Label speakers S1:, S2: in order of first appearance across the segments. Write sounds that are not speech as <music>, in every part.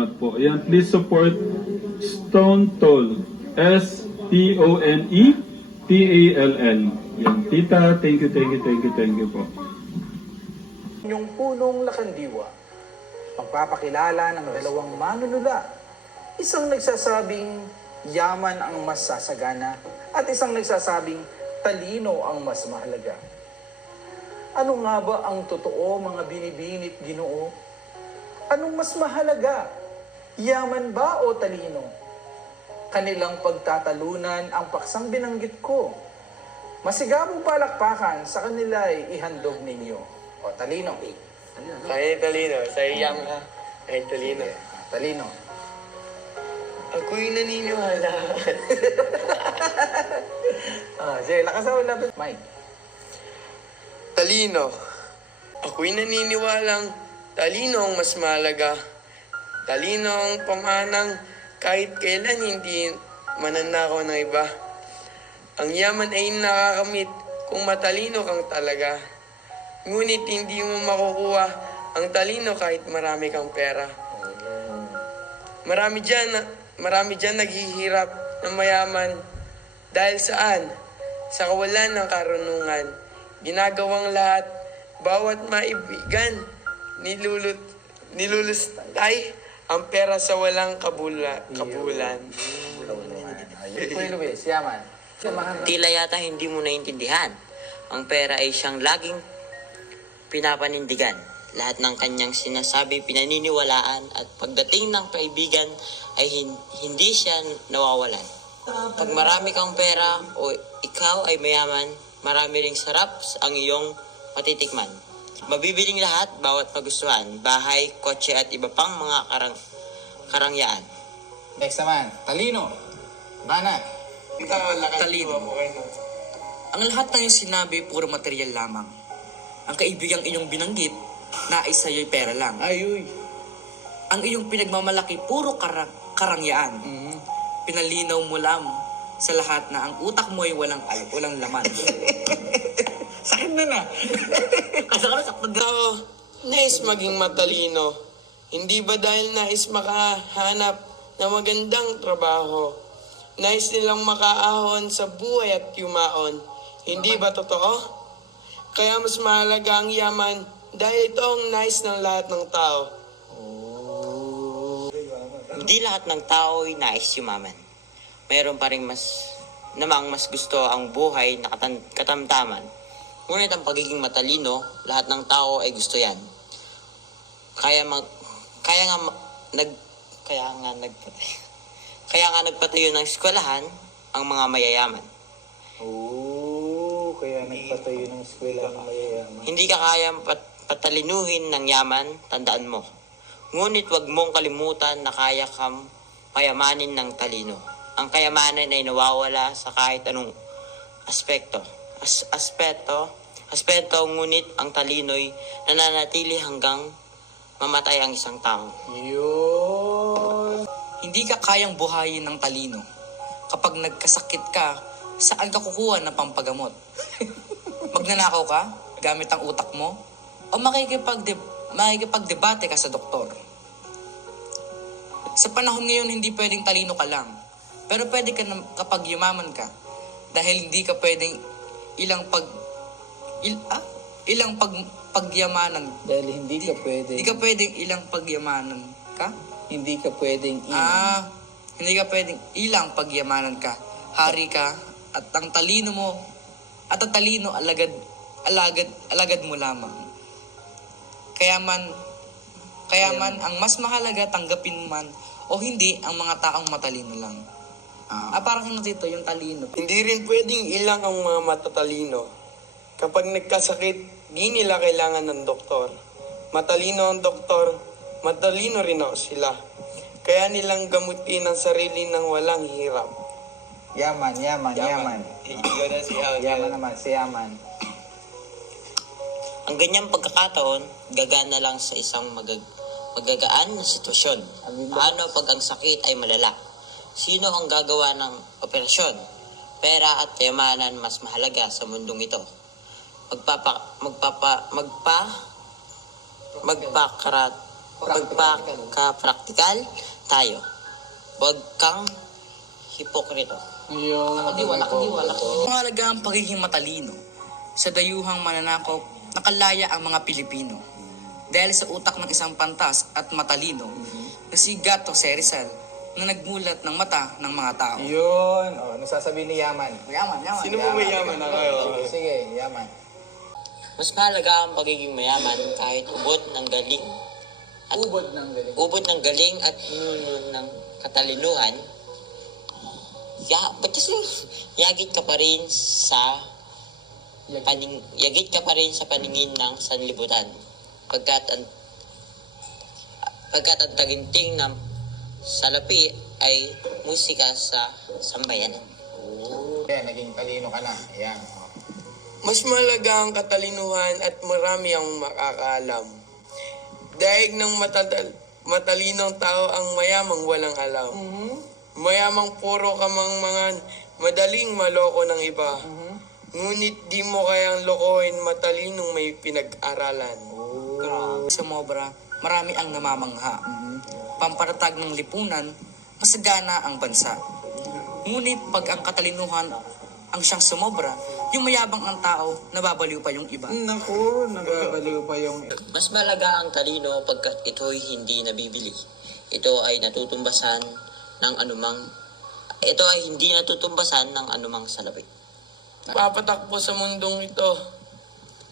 S1: salamat po. Ayan, please support Stone Toll. S-T-O-N-E-T-A-L-L. Yan. Tita, thank you, thank you, thank you, thank you po.
S2: Yung punong lakandiwa, pagpapakilala ng dalawang manunula. Isang nagsasabing yaman ang mas sasagana at isang nagsasabing talino ang mas mahalaga. Ano nga ba ang totoo mga binibinit ginoo? Anong mas mahalaga? Yaman ba o talino? Kanilang pagtatalunan ang paksang binanggit ko. Masigabong palakpakan sa kanila ay ihandog ninyo. O talino.
S3: Kaya talino, sa iyang ha. Kaya talino.
S2: Talino.
S3: Ako'y naniniwala. <laughs>
S2: Ah, sige, lakas ako lapit. Mike.
S3: talino. Ako'y naniniwalang talino ang mas mahalaga. Talino ang pamanang kahit kailan hindi mananakaw ng iba. Ang yaman ay nakakamit kung matalino kang talaga. Ngunit hindi mo makukuha ang talino kahit marami kang pera. Marami dyan, marami dyan naghihirap ng mayaman. Dahil saan? Sa kawalan ng karunungan. Ginagawang lahat, bawat maibigan, nilulut, nilulustay ang pera sa walang kabula, kabulan.
S2: Kuya Luis, yaman. Samahan.
S4: Tila yata hindi mo naintindihan. Ang pera ay siyang laging pinapanindigan. Lahat ng kanyang sinasabi pinaniniwalaan at pagdating ng kaibigan ay hin- hindi siya nawawalan. Pag marami kang pera o ikaw ay mayaman, marami ring sarap ang iyong matitikman. Mabibiling lahat, bawat magustuhan, bahay, kotse at iba pang mga karang karangyaan.
S2: Next naman, talino. Bana.
S5: Talino. Ang lahat ng iyong sinabi, puro material lamang. Ang kaibigang inyong binanggit, nais sa'yo'y pera lang.
S2: Ay, uy.
S5: Ang iyong pinagmamalaki, puro karang karangyaan. Pinalinaw mo lang sa lahat na ang utak mo ay walang, ay, walang laman. <laughs>
S2: Sakit na na. <laughs>
S5: Asa ka na sa pag-
S3: Tao, nais maging matalino. Hindi ba dahil nais makahanap ng magandang trabaho? Nais nilang makaahon sa buhay at yumaon. Hindi ba totoo? Kaya mas mahalaga ang yaman dahil ito ang nais ng lahat ng tao.
S4: Hindi lahat ng tao ay nais yumaman. Mayroon pa rin mas namang mas gusto ang buhay na katan- katamtaman. Ngunit ang pagiging matalino, lahat ng tao ay gusto yan. Kaya mag, kaya nga ma- nag kaya nga nagpatayo. <laughs> Kaya nga nagpatayo ng eskwelahan ang mga mayayaman.
S2: Oo, kaya nagpatayo ng eskwela ng mayayaman.
S4: Hindi ka kayang pat- patalinuhin ng yaman, tandaan mo. Ngunit wag mong kalimutan na kaya kang payamanin ng talino. Ang kayamanan ay nawawala sa kahit anong aspekto. As aspeto, aspeto, ngunit ang talino'y nananatili hanggang mamatay ang isang tao.
S2: Yun.
S5: Hindi ka kayang buhayin ng talino. Kapag nagkasakit ka, saan ka kukuha ng pampagamot? <laughs> Magnanakaw ka gamit ang utak mo? O makikipagde makikipagdebate ka sa doktor? Sa panahon ngayon, hindi pwedeng talino ka lang. Pero pwede ka na, kapag yumaman ka. Dahil hindi ka pwedeng ilang pag... Il, ah? Ilang pag, pagyamanan.
S2: Dahil hindi ka pwede,
S5: Hindi ka pwedeng ilang pagyamanan ka?
S2: hindi ka pwedeng ina.
S5: Ah, hindi ka pwedeng ilang pagyamanan ka. Hari ka at ang talino mo at ang talino alagad alagad alagad mo lamang. Kaya man kaya man ang mas mahalaga tanggapin man o hindi ang mga taong matalino lang. Ah, parang ano dito yung talino.
S3: Hindi rin pwedeng ilang ang mga matatalino. Kapag nagkasakit, di nila kailangan ng doktor. Matalino ang doktor, matalino rin ako sila. Kaya nilang gamutin ang sarili ng walang hirap.
S2: Yaman, yaman, yaman.
S3: Ikaw na si Al.
S2: Yaman naman, si yaman.
S4: Ang ganyang pagkakataon, gagana lang sa isang magag magagaan na sitwasyon. Paano pag ang sakit ay malala? Sino ang gagawa ng operasyon? Pera at kayamanan mas mahalaga sa mundong ito. Magpapa, magpapa, magpa, magpakarat, magpaka-practical tayo. Huwag kang hipokrito.
S5: Kadiwala, kadiwala. Mahalaga ang pagiging matalino. Sa dayuhang mananakop, nakalaya ang mga Pilipino. Dahil sa utak ng isang pantas at matalino, na si Gato Serizal, na nagmulat ng mata ng mga tao.
S2: Yun. Oh, sasabihin ni Yaman?
S5: Yaman, yaman.
S3: Sino po may yaman na kayo?
S2: Sige, Yaman.
S4: Mas mahalaga ang pagiging mayaman kahit ubod ng galing
S2: Ubod ng galing.
S4: ubod ng galing at nuno ng katalinuhan, ya, ba't kasi yagit ka pa rin sa paning, yagit ka pa rin sa paningin ng sanlibutan. Pagkat ang pagkat ang taginting ng salapi ay musika sa sambayanan.
S2: Yan, naging talino ka na. Yan. Oh.
S3: Mas malaga ang katalinuhan at marami ang makakaalam. Daig ng matadal, matalinong tao ang mayamang walang alam. Mayamang puro kamangmangan, madaling maloko ng iba. Ngunit di mo kayang lokohin matalinong may pinag-aralan.
S5: Sa Mobra, marami ang namamangha. Pamparatag ng lipunan, masagana ang bansa. Ngunit pag ang katalinuhan ang siyang sumobra, yung mayabang ang tao, nababaliw pa yung iba.
S2: Naku, nagabaliw pa yung...
S4: Mas malaga ang talino pagkat ito'y hindi nabibili. Ito ay natutumbasan ng anumang ito ay hindi natutumbasan ng anumang salapi.
S3: Papatakbo sa mundong ito.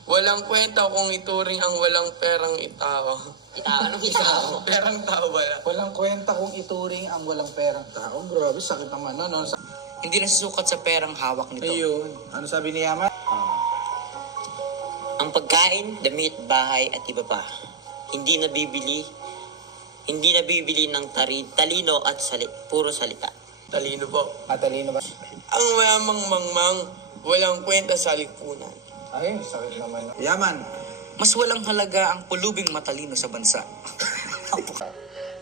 S3: Walang kwenta kung ituring ang walang perang itao.
S4: Itawa ng itaw. <laughs>
S3: Perang tao ba?
S2: Walang kwenta kung ituring ang walang perang tao. Grabe, sakit naman. No, no?
S5: Hindi nasusukat sa perang hawak nito.
S2: Ayun. Ano sabi ni Yaman?
S4: Ang pagkain, damit, bahay at iba pa. Hindi nabibili hindi nabibili ng tari, talino at sali, puro salita.
S3: Talino po.
S2: Matalino ba?
S3: Ang mayamang mangmang, walang kwenta sa lipunan.
S2: Ay, sakit naman. Yaman.
S5: Mas walang halaga ang pulubing matalino sa bansa. <laughs>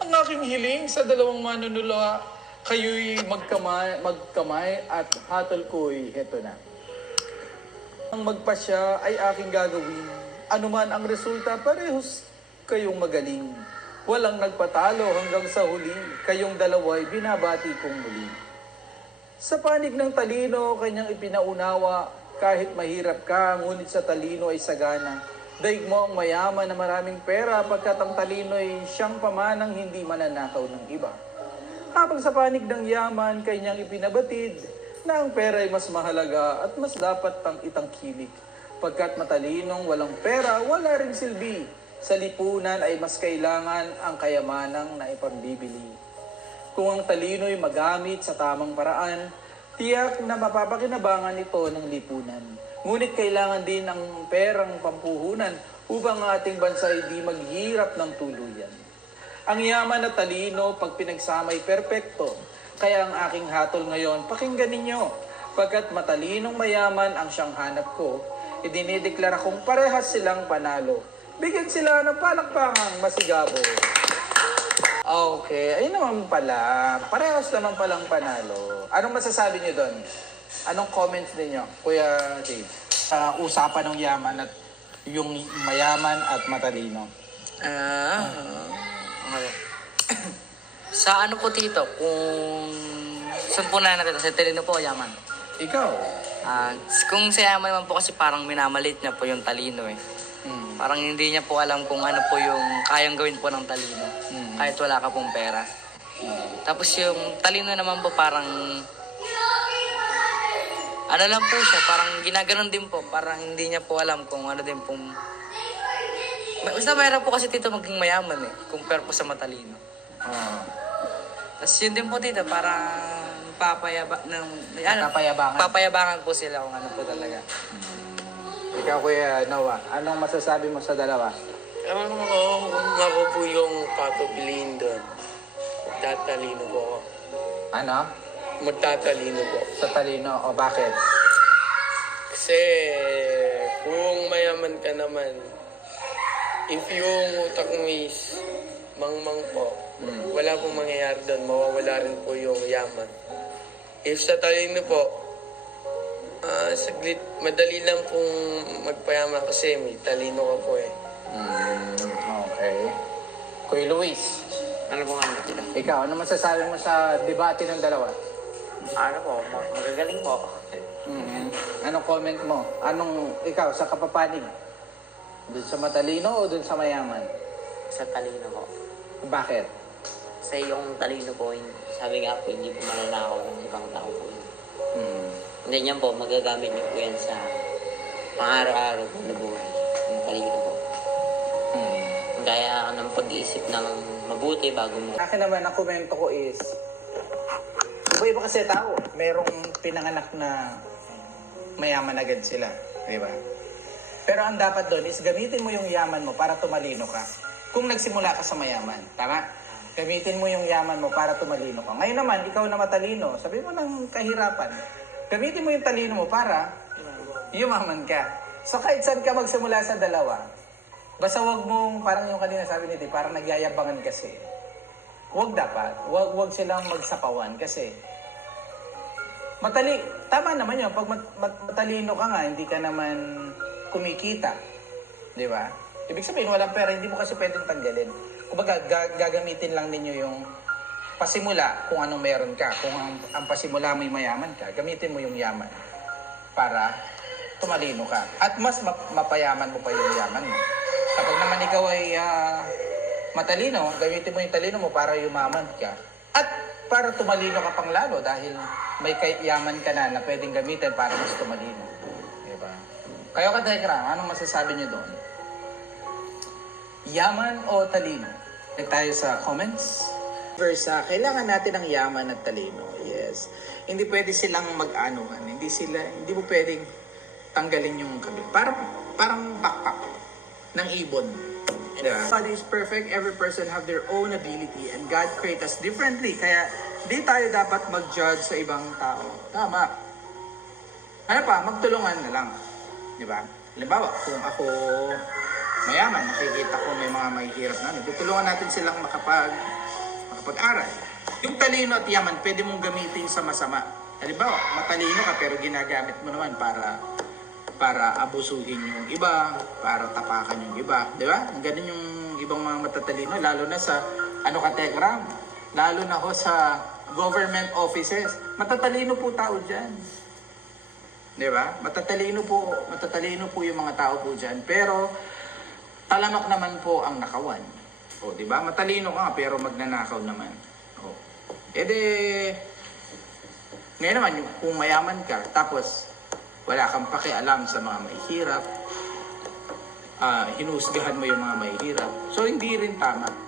S2: Ang aking hiling sa dalawang manunula, kayo'y magkamay, magkamay at hatol ko'y heto na. Ang magpasya ay aking gagawin. Anuman ang resulta, parehos kayong magaling. Walang nagpatalo hanggang sa huli, kayong dalawa'y binabati kong muli. Sa panig ng talino, kanyang ipinaunawa, kahit mahirap ka, ngunit sa talino ay sagana. Daig mo ang mayaman na maraming pera, pagkat ang talino ay siyang pamanang hindi mananakaw ng iba. Habang sa panig ng yaman, kanyang ipinabatid na ang pera ay mas mahalaga at mas dapat tang itangkilik. Pagkat matalinong walang pera, wala rin silbi. Sa lipunan ay mas kailangan ang kayamanang na ipambibili. Kung ang talino'y magamit sa tamang paraan, tiyak na mapapakinabangan ito ng lipunan. Ngunit kailangan din ang perang pampuhunan upang ang ating bansa ay di maghirap ng tuluyan. Ang yaman at talino pag pinagsamay perpekto, kaya ang aking hatol ngayon, pakinggan ninyo. Pagkat matalinong mayaman ang siyang hanap ko, idinideklara kong parehas silang panalo. Bigyan sila ng palakpakang masigabo. Okay, ayun naman pala. Parehas naman palang panalo. Anong masasabi niyo doon? Anong comments ninyo, Kuya Dave? Sa usapan ng yaman at yung mayaman at matalino.
S5: Ah. Sa ano po tito, kung saan po na natin, sa talino po, yaman.
S2: Ikaw?
S5: Ah, kung sa yaman naman po kasi parang minamalit niya po yung talino eh.
S2: Hmm.
S5: Parang hindi niya po alam kung ano po yung kayang gawin po ng talino.
S2: Mm.
S5: Kahit wala ka pong pera. Tapos yung talino naman po parang... Ano lang po siya, parang ginaganon din po. Parang hindi niya po alam kung ano din pong... Basta mayroon po kasi tito maging mayaman eh, compare po sa matalino.
S2: Ah.
S5: Tapos yun din po tito, parang papayaba ng... Ano,
S2: Papayabangan.
S5: papayabangan po sila kung ano po talaga.
S2: Ikaw, Kuya Noah, anong masasabi mo sa dalawa?
S3: Ewan ko kung ako po yung papabiliin doon. Magtatalino po ako.
S2: Ano?
S3: Magtatalino po.
S2: Sa talino o bakit?
S3: Kasi kung mayaman ka naman, if yung utak mo is mangmang po, wala pong mangyayari doon. Mawawala rin po yung yaman. If sa talino po, ah saglit, madali lang pong magpayaman kasi may talino ka po eh.
S2: Hmm, okay. Kuya Luis,
S4: Ano po nga sila?
S2: ikaw, ano masasabi mo sa debate ng dalawa?
S4: Ano po, ma- magagaling po.
S2: Mm. Anong comment mo? Anong, ikaw, sa kapapanig? Doon sa matalino o doon sa mayaman?
S4: Sa talino po.
S2: Bakit?
S4: Sa yung talino po, sabi nga po, hindi po mananakaw ng ibang tao po. yun.
S2: Mm.
S4: Hindi niyan po, magagamit niyo po yan sa pang-araw-araw po na buhay. Yung talino po.
S2: Mm.
S4: Kaya ng pag-iisip ng mabuti bago mo.
S2: Akin naman, ang komento ko is, iba-iba kasi tao. Merong pinanganak na mayaman agad sila. Di ba? Pero ang dapat doon is gamitin mo yung yaman mo para tumalino ka. Kung nagsimula ka sa mayaman, tama? Gamitin mo yung yaman mo para tumalino ka. Ngayon naman, ikaw na matalino, sabi mo ng kahirapan, gamitin mo yung talino mo para yumaman ka. So kahit saan ka magsimula sa dalawa, basta wag mong, parang yung kanina sabi ni Ti, parang nagyayabangan kasi. Huwag dapat. Huwag, huwag silang magsapawan kasi matali, tama naman yun. Pag mat, mat- matalino ka nga, hindi ka naman kumikita. Di ba? Ibig sabihin, walang pera, hindi mo kasi pwedeng tanggalin. Kumbaga, ga- gagamitin lang ninyo yung pasimula kung anong meron ka. Kung ang, ang pasimula mo'y mayaman ka, gamitin mo yung yaman para tumalino ka. At mas map- mapayaman mo pa yung yaman mo. Kapag naman ikaw ay ah, matalino, gamitin mo yung talino mo para yumaman ka. At para tumalino ka pang lalo dahil may kay- yaman ka na na pwedeng gamitin para mas tumalino. Diba? Kayo ka, Tekram, anong masasabi niyo doon? Yaman o talino? Like tayo sa comments? Versa, kailangan natin ng yaman at talino. Yes. Hindi pwede silang mag-anuhan. Hindi sila, hindi mo pwedeng tanggalin yung kabit. Parang, parang backpack ng ibon. Diba? Nobody is perfect. Every person have their own ability and God create us differently. Kaya di tayo dapat mag-judge sa ibang tao. Tama. Ano pa, magtulungan na lang. Di ba? Halimbawa, kung ako mayaman, nakikita ko may mga mahihirap na, tutulungan natin silang makapag, makapag-aral. Yung talino at yaman, pwede mong gamitin sa masama. Halimbawa, matalino ka pero ginagamit mo naman para para abusuhin yung iba, para tapakan yung iba. Di ba? Ganun yung ibang mga matatalino, lalo na sa, ano ka, Tegram? Lalo na ho sa government offices. Matatalino po tao dyan. Di ba? Matatalino po, matatalino po yung mga tao po dyan. Pero, talamak naman po ang nakawan. O, di ba? Matalino ka pero magnanakaw naman. O. E de, ngayon naman, kung mayaman ka, tapos wala kang pakialam sa mga mahihirap, ah, hinusgahan mo yung mga mahihirap. So, hindi rin tama.